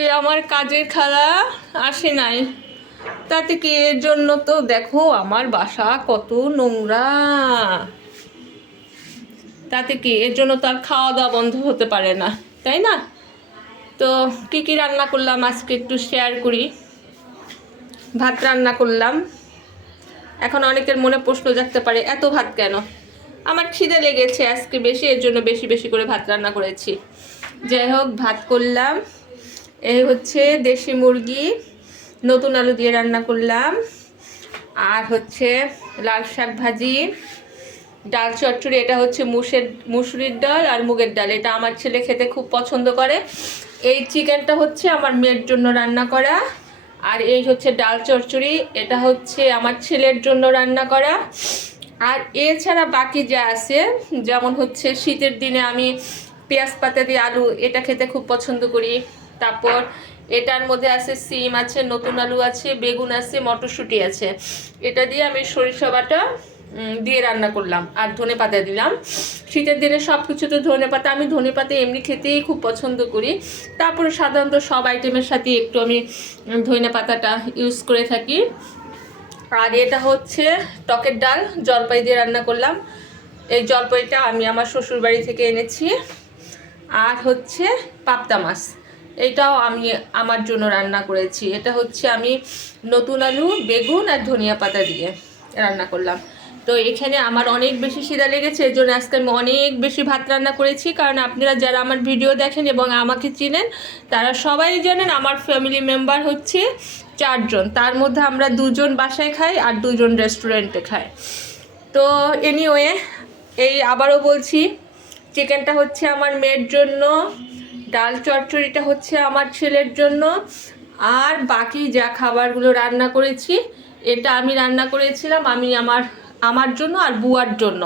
আজকে আমার কাজের খালা আসে নাই, তাতে কি এর জন্য তো দেখো আমার বাসা কত নোংরা, তাতে কি এর জন্য তো আর খাওয়া দাওয়া বন্ধ হতে পারে না, তাই না? তো কি কি রান্না করলাম আজকে একটু শেয়ার করি। ভাত রান্না করলাম। এখন অনেকের মনে প্রশ্ন জাগতে পারে এত ভাত কেন? আমার খিদে লেগেছে আজকে বেশি, এর জন্য বেশি বেশি করে ভাত রান্না করেছি। যাই হোক, ভাত করলাম। এই হচ্ছে দেশি মুরগি নতুন আলু দিয়ে রান্না করলাম, আর হচ্ছে লাল শাক ভাজি, ডাল চচ্চড়ি। এটা হচ্ছে মুসুরির ডাল আর মুগের ডাল, এটা আমার ছেলে খেতে খুব পছন্দ করে। এই চিকেনটা হচ্ছে আমার মেয়ের জন্য রান্না করা, আর এই হচ্ছে ডাল চচ্চড়ি, এটা হচ্ছে আমার ছেলের জন্য রান্না করা। আর এছাড়া বাকি যা আছে, যেমন হচ্ছে শীতের দিনে আমি পেঁয়াজ পাতা দিয়ে আলু এটা খেতে খুব পছন্দ করি। তারপর এটার মধ্যে আছে সিম আছে, নতুন আলু আছে, বেগুন আছে, মটরশুঁটি আছে। এটা দিয়ে আমি সরিষা বাটা দিয়ে রান্না করলাম, আর ধনে পাতা দিলাম। শীতের দিনে সব কিছুতে ধনে পাতা, আমি ধনে পাতা এমনি খেতেই খুব পছন্দ করি। তারপরে সাধারণত সব আইটেমের সাথে একটু আমি ধনে পাতাটা ইউজ করে থাকি। আর এটা হচ্ছে টকের ডাল জলপাই দিয়ে রান্না করলাম। এই জলপাইটা আমি আমার শ্বশুর বাড়ি থেকে এনেছি। আর হচ্ছে পাবদা মাছ, এটাও আমি আমার জন্য রান্না করেছি। এটা হচ্ছে আমি নতুন আলু, বেগুন আর ধনিয়া পাতা দিয়ে রান্না করলাম। তো এখানে আমার অনেক বেশি খিদা লেগেছে, এর জন্য আজকে আমি অনেক বেশি ভাত রান্না করেছি। কারণ আপনারা যারা আমার ভিডিও দেখেন এবং আমাকে চিনেন তারা সবাই জানেন আমার ফ্যামিলি মেম্বার হচ্ছে 4 জন। তার মধ্যে আমরা 2 জন বাসায় খাই আর 2 জন রেস্টুরেন্টে খাই। তো এনিওয়ে, এই আবারও বলছি, চিকেনটা হচ্ছে আমার মেয়ের জন্য, ডাল চচ্চড়িটা হচ্ছে আমার ছেলের জন্য, আর বাকি যা খাবারগুলো রান্না করেছি এটা আমি রান্না করেছিলাম আমি আমার জন্য আর বুয়ার জন্য।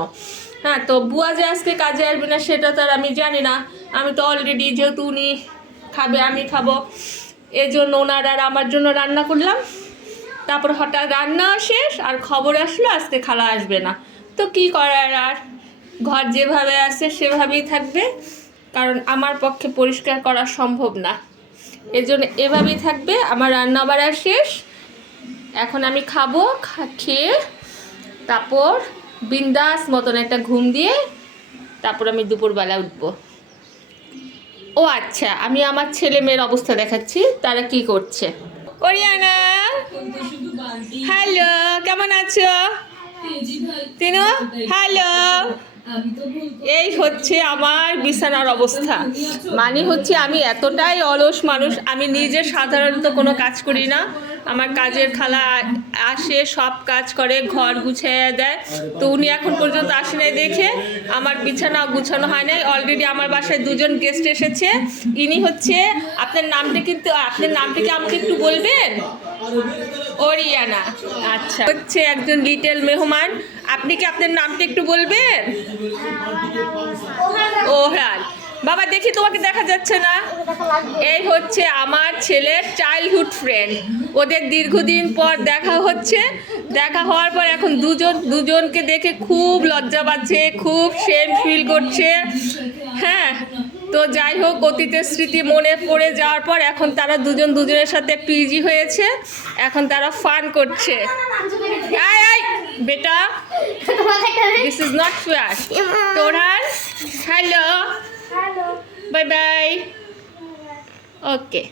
হ্যাঁ, তো বুয়া যে আজকে কাজে আসবে না সেটা তো আর আমি জানি না। আমি তো অলরেডি, যেহেতু উনি খাবে আমি খাবো, এজন্য ওনার আর আমার জন্য রান্না করলাম। তারপর হঠাৎ রান্না শেষ আর খবর আসলো আজকে খালা আসবে না। তো কি করার, আর ঘর যেভাবে আছে সেভাবেই থাকবে, কারণ আমার পক্ষে পরিষ্কার করা সম্ভব না। এজন্য এভাবেই থাকবে। আমার রান্না বাড়া শেষ, এখন আমি খাবো, খেয়ে তারপর বিন্দাস মতন একটা ঘুম দিয়ে তারপর আমি দুপুরবেলা উঠবো। ও আচ্ছা, আমি আমার ছেলে মেয়ের অবস্থা দেখাচ্ছি তারা কি করছে। ওরিয়ানা, হ্যালো, কেমন আছো? তিনু, হ্যালো। এই হচ্ছে আমার বিছানার অবস্থা। মানে হচ্ছে আমি এতটাই অলস মানুষ, আমি নিজে সাধারণত কোনো কাজ করি না। আমার কাজের খালা আসে, সব কাজ করে, ঘর গুছিয়ে দেয়। তো উনি এখন পর্যন্ত আসে নাই দেখে আমার বিছানা গুছানো হয় নাই। অলরেডি আমার বাসায় 2 জন গেস্ট এসেছে। ইনি হচ্ছে, আপনার নামটা কি আমাকে একটু বলবেন? ওরিয়ানা, আচ্ছা। হচ্ছে একজন লিটল মেহমান। আপনি কি আপনার নামটা একটু বলবেন? ওহরান। বাবা দেখি, তোমাকে দেখা যাচ্ছে না। এই হচ্ছে আমার ছেলের চাইল্ডহুড ফ্রেন্ড, ওদের দীর্ঘদিন পর দেখা হচ্ছে। দেখা হওয়ার পর এখন দুজনকে দেখে খুব লজ্জা পাচ্ছে, খুব শেম ফিল করছে। হ্যাঁ, তো যাই হোক, অতীতের স্মৃতি মনে পড়ে যাওয়ার পর এখন তারা দুজনের সাথে একটু ইজি হয়েছে, এখন তারা ফান করছে। আয় বেটা, দিস ইজ নট ফেয়ার। তোরার হ্যালো, বাই বাই, ওকে।